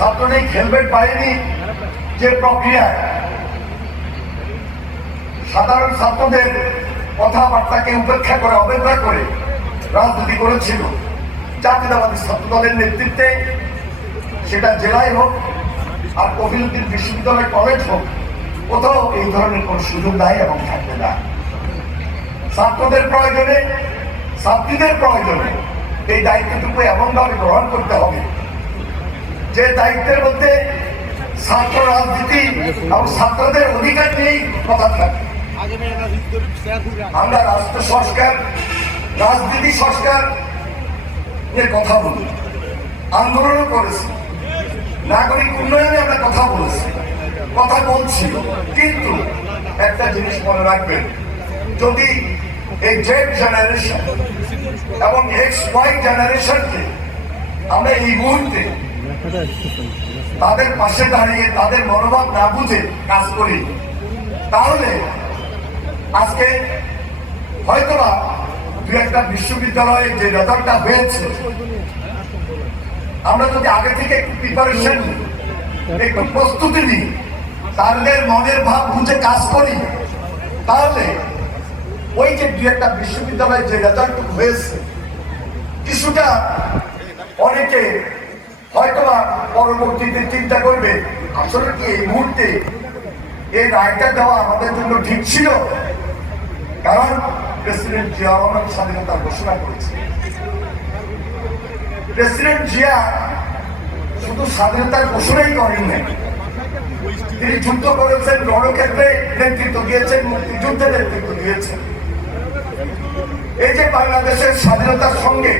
ছাত্রনেই helmet পায়নি যে প্রক্রিয়া। সাধারণ ছাত্রদের কথাবার্তাকে উপেক্ষা করে অবহেলা করে রাজনীতি করেছিল। জাতীয়তাবাদী ছাত্র দলের নেতৃত্বে সেটা জেলায় হোক আর কবিরুদ্দিন বিশ্ববিদ্যালয় কলেজ হোক, কোথাও এই ধরনের কোনো সুযোগ নাই এবং থাকবে না। ছাত্রদের প্রয়োজনে, ছাত্রীদের প্রয়োজনে এই দায়িত্বটুকু এমনভাবে গ্রহণ করতে হবে যে দায়িত্বের মধ্যে ছাত্র রাজনীতি এবং ছাত্রদের অধিকার নিয়েই কথা থাকে আমরা রাষ্ট্র সংস্কার, রাজনীতি সংস্কার নিয়ে কথা বলি। আন্দোলনও করেছি। নাগরিক উন্নয়নে আমরা কথা বলেছি, কথা বলছি। কিন্তু একটা জিনিস মনে রাখবেন, যদি এই জেড জেনারেশন এবং এক্স ওয়াই জেনারেশনকে আমরা এই মুহূর্তে তাদের পাশে দাঁড়িয়ে তাদের মনোভাব না বুঝে কাজ করি। তাহলে আজকে হয়তোবা দু একটা বিশ্ববিদ্যালয়ে যে রেজাল্টটা হয়েছে, আমরা যদি আগে থেকে একটু প্রিপারেশন একটু প্রস্তুতি নিই, তাদের মনের ভাব বুঝে কাজ করি, তাহলে ওই যে দু একটা বিশ্ববিদ্যালয়ে যে রেজাল্ট হয়েছে কিছুটা অনেকে হয়তোবা পরবর্তীতে চিন্তা করবে, আসলে কি এই মুহূর্তে এই রায়টা দেওয়া আমাদের জন্য ঠিক ছিল? কারণ প্রেসিডেন্ট জিয়া রহমান স্বাধীনতা ঘোষণা করেছে। প্রেসিডেন্ট জিয়া শুধু স্বাধীনতার ঘোষণাই করেন তিনি যুদ্ধ করেছেন রণক্ষেত্রে নেতৃত্ব দিয়েছেন, মুক্তিযুদ্ধে নেতৃত্ব দিয়েছেন। এই যে বাংলাদেশের স্বাধীনতার সঙ্গে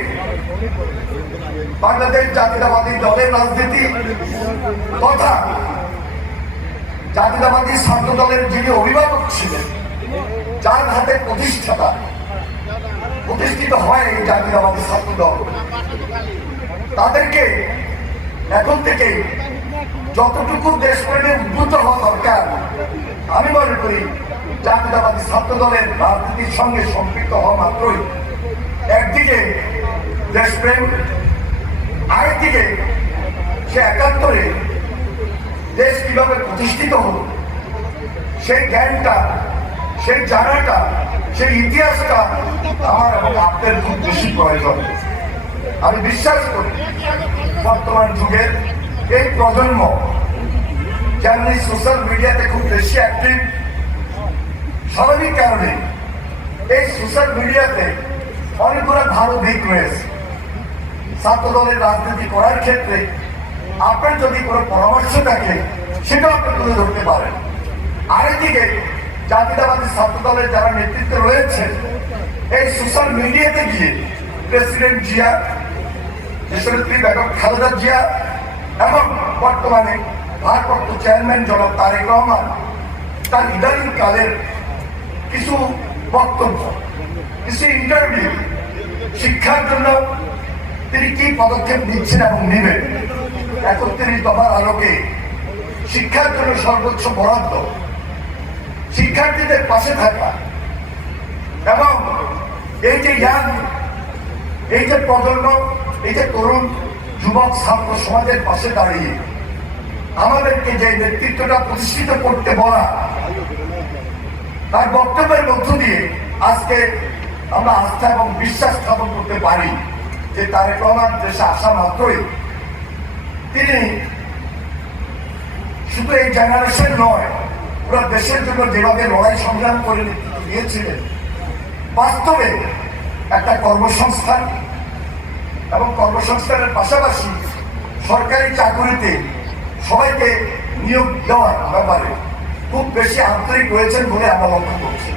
বাংলাদেশ জাতীয়তাবাদী দলের রাজনীতি তথা জাতীয়তাবাদী ছাত্র দলের যিনি অভিভাবক ছিলেন, যার হাতে প্রতিষ্ঠাতা প্রতিষ্ঠিত হয় এই জাতীয়তাবাদী ছাত্র দল। তাদেরকে এখন থেকে যতটুকু দেশপ্রেমে উদ্বুদ্ধ হওয়া দরকার, আমি মনে করি জাতীয়তাবাদী ছাত্র দলের রাজনীতির সঙ্গে সম্পৃক্ত হওয়া মাত্রই একদিকে দেশপ্রেম আরেকদিকে, সে একাত্তরে দেশ কীভাবে প্রতিষ্ঠিত হলো? সেই জ্ঞানটা, সেই জানাটা, সেই ইতিহাসটা আমার এবং আপনার খুব বেশি প্রয়োজন। আমি বিশ্বাস করি, বর্তমান যুগের এই প্রজন্ম যেমনি সোশ্যাল মিডিয়াতে খুব বেশি অ্যাক্টিভ স্বাভাবিক কারণে এই সোশ্যাল মিডিয়াতে অনেকগুলো ভালো দিক রয়েছে। ছাত্র দলের রাজনীতি করার ক্ষেত্রে আপনার যদি কোনো পরামর্শ থাকে সেটা আপনি তুলে ধরতে পারেন। আরেকদিকে, জাতীয়তাবাদী ছাত্র দলের যারা নেতৃত্বে রয়েছে, এই সোশ্যাল মিডিয়াতে গিয়ে প্রেসিডেন্ট জিয়া, দেশনেত্রী বেগম খালেদা জিয়া এবং বর্তমানে ভারপ্রাপ্ত চেয়ারম্যান জনাব তারেক রহমান, তার ইদানিং কালের কিছু বক্তব্য, কিছু ইন্টারভিউ শিক্ষার জন্য তিনি কি পদক্ষেপ নিচ্ছেন এবং নেবেন। একত্রিশ দফার আলোকে শিক্ষার জন্য সর্বোচ্চ বরাদ্দ। শিক্ষার্থীদের পাশে থাকা এবং এই যে ইয়াং, এই যে প্রজন্ম, এই যে তরুণ যুবক, ছাত্র সমাজের পাশে দাঁড়িয়ে আমাদেরকে যে নেতৃত্বটা প্রতিষ্ঠিত করতে বলা, তার বক্তব্যের মধ্য দিয়ে আজকে আমরা আস্থা এবং বিশ্বাস স্থাপন করতে পারি। যে তারেক রহমান দেশে আসা মাত্রই। তিনি শুধু এই জেনারেশন নয়, পুরো দেশের জন্য যেভাবে লড়াই সংগ্রাম করে দিয়েছিলেন বাস্তবে একটা কর্মসংস্থান এবং কর্মসংস্থানের পাশাপাশি সরকারি চাকুরিতে সবাইকে নিয়োগ দেওয়ার ব্যাপারে খুব বেশি আন্তরিক রয়েছেন বলে আমরা লক্ষ্য করছি।